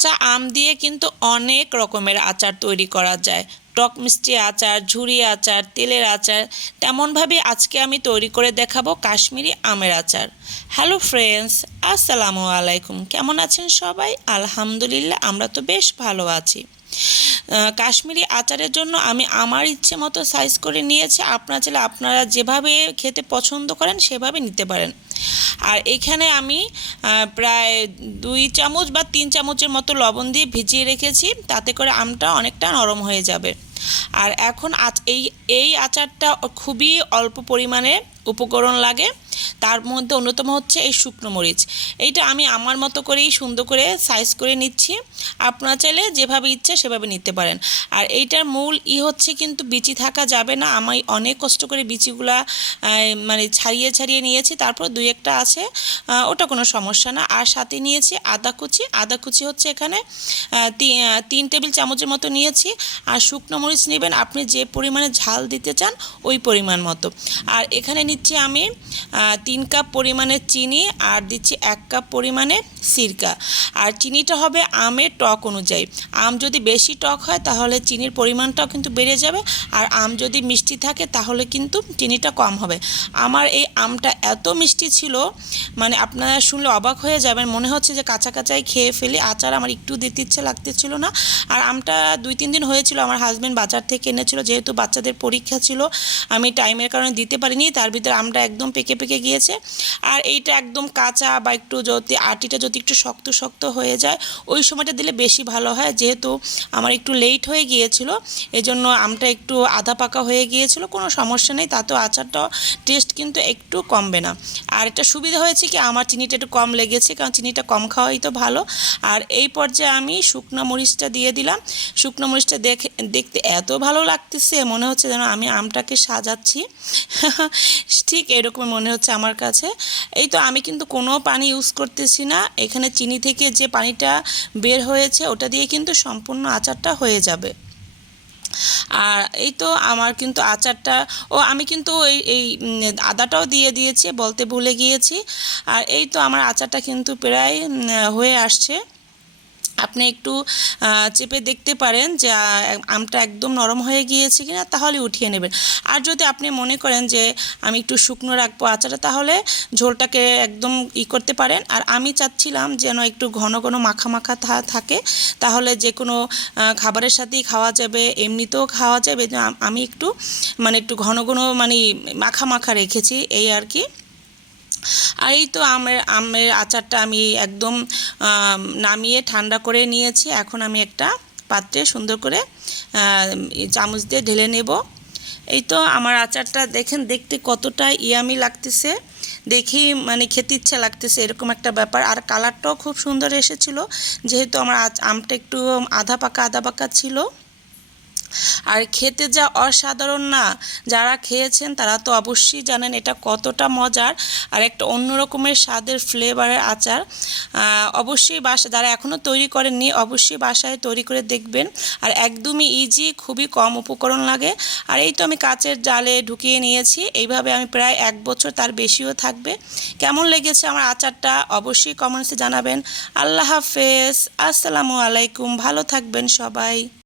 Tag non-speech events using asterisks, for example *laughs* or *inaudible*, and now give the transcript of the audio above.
কাঁচা আম দিয়ে কিন্তু অনেক রকমের আচার তৈরি করা যায়। টক মিষ্টি আচার, ঝুরি আচার, তেলের আচার, তেমনভাবে আজকে আমি তৈরি করে দেখাবো কাশ্মীরি আমের আচার। হ্যালো ফ্রেন্ডস, আসসালামু আলাইকুম। কেমন আছেন সবাই? আলহামদুলিল্লাহ, আমরা তো বেশ ভালো আছি। কাশ্মীরি আচারের জন্য আমি আমার ইচ্ছে মতো সাইজ করে নিয়েছি। আপনারা চাইলে আপনারা যেভাবে খেতে পছন্দ করেন সেভাবে নিতে পারেন। আর এখানে আমি প্রায় দুই চামচ বা তিন চামচের মতো লবণ দিয়ে ভিজিয়ে রেখেছি। তাতে করে আমটা অনেকটা নরম হয়ে যাবে। আর এখন এই এই আচারটা খুবই অল্প পরিমাণে উপকরণ লাগে। তার মধ্যে অন্যতম হচ্ছে এই শুকনো মরিচ। এইটা আমি আমার মতো করেই সুন্দর করে সাইজ করে নিচ্ছি। আপনারা চাইলে যেভাবে ইচ্ছে সেভাবে নিতে পারেন। আর এইটার মূল ই হচ্ছে কিন্তু বিচি থাকা যাবে না। আমি অনেক কষ্ট করে বিচিগুলা মানে ছাড়িয়ে ছাড়িয়ে নিয়েছি। তারপর দুই একটা আছে ওটা কোনো সমস্যা না। আর সাথে নিয়েছি আদা কুচি। আদা কুচি হচ্ছে এখানে তিন টেবিল চামচের মতো নিয়েছি। আর শুকনো মরিচ নেবেন, আপনি যে পরিমাণে ঝাল দিতে চান, ওই পরিমাণ মতো। আর এখানে নিচ্ছি আমি তিন কাপ পরিমাণে চিনি আর দিচ্ছি এক কাপ পরিমাণে সিরকা। আর চিনিটা হবে আমের টক অনুযায়ী। আম যদি বেশি টক হয়, তাহলে চিনির পরিমাণটাও কিন্তু বেড়ে যাবে। আর আম যদি মিষ্টি থাকে, তাহলে কিন্তু চিনিটা কম হবে। আমার এই আমটা এত মিষ্টি ছিল মানে আপনারা শুনলে অবাক হয়ে যাবেন। মনে হচ্ছে যে কাঁচা কাঁচাই খেয়ে ফেলি। আচার আমার একটু দিতে ইচ্ছে লাগতেছিল না। আর আমটা দুই তিন দিন হয়েছিল, আমার হাজব্যান্ড বাজার থেকে এনেছিল। যেহেতু বাচ্চাদের পরীক্ষা ছিল, আমি টাইমের কারণে দিতে পারিনি। তার ভিতরে আমটা একদম পেকে পেকে গিয়েছে। আর এইটা একদম কাঁচা বা একটু যদি আটিটা যদি একটু শক্ত শক্ত হয়ে যায়, ওই সময়টা দিলে বেশি ভালো হয়। যেহেতু আমার একটু লেট হয়ে গিয়েছিল, এজন্য আমটা একটু আধা পাকা হয়ে গিয়েছিল, কোনো সমস্যা নেই তাতেও আচারটা টেস্ট কিন্তু একটু কমবে না। আর এটা সুবিধা হয়েছে কি, আমার চিনিটা একটু কম লেগেছে, কারণ চিনিটা কম খাওয়াই তো ভালো। আর এই পর্যায়ে আমি শুকনো মরিচটা দিয়ে দিলাম। শুকনো মরিচটা দেখে, দেখতে এত ভালো লাগতেছে, মনে হচ্ছে যেন আমি আমটাকে সাজাচ্ছি। *laughs* ঠিক এরকম মনে হচ্ছে আমার কাছে। এই তো আমি কিন্তু কোনো পানি ইউজ করতেছি না। এখানে চিনি থেকে যে পানিটা বের হয়েছে, ওটা দিয়ে কিন্তু সম্পূর্ণ আচারটা হয়ে যাবে। আর এই তো আমার কিন্তু আচারটা, ও আমি কিন্তু এই এই আদাটাও দিয়ে দিয়েছি, বলতে ভুলে গিয়েছি। আর এই তো আমার আচারটা কিন্তু প্রায় হয়ে আসছে। আপনি একটু চেপে দেখতে পারেন যে আমটা একদম নরম হয়ে গিয়েছে কিনা, তাহলে উঠিয়ে নেবেন। আর যদি আপনি মনে করেন যে, আমি একটু শুকনো রাখব আচারটা, তাহলে ঝোলটাকে একদম ই করতে পারেন। আর আমি চাচ্ছিলাম যেন একটু ঘন ঘন মাখা মাখা থাকে, তাহলে যে কোনো খাবারের সাথেই খাওয়া যাবে, এমনিতেও খাওয়া যাবে। আমি একটু মানে একটু ঘন ঘন মানে মাখা মাখা রেখেছি, এই আর কি। আর এই তো আমের আমের আচারটা আমি একদম নামিয়ে ঠান্ডা করে নিয়েছি। এখন আমি একটা পাত্রে সুন্দর করে চামচ দিয়ে ঢেলে নেব। এই তো আমার আচারটা দেখেন, দেখতে কতটা ইয়ামি লাগতেছে। দেখি মানে খেতে ইচ্ছা লাগতেছে, এরকম একটা ব্যাপার। আর কালারটাও খুব সুন্দর এসেছিল। যেহেতু আমার আমটা একটু আধা পাকা আধা পাকা ছিল। আর খেতে যা অসাধারণ না, যারা খেয়েছেন তারা তো অবশ্যই জানেন এটা কতটা মজার আর একটা অন্য রকমের স্বাদের ফ্লেভারের আচার। অবশ্যই বাসা, যারা এখনও তৈরি করেননি, অবশ্যই বাসায় তৈরি করে দেখবেন। আর একদমই ইজি খুবই কম উপকরণ লাগে। আর এই তো আমি কাচের জালে ঢুকিয়ে নিয়েছি, এইভাবে আমি প্রায় এক বছর তার বেশিও থাকবে। কেমন লেগেছে আমার আচারটা? অবশ্যই কমেন্টসে জানাবেন। আল্লাহ হাফেজ, আসসালামু আলাইকুম, ভালো থাকবেন সবাই।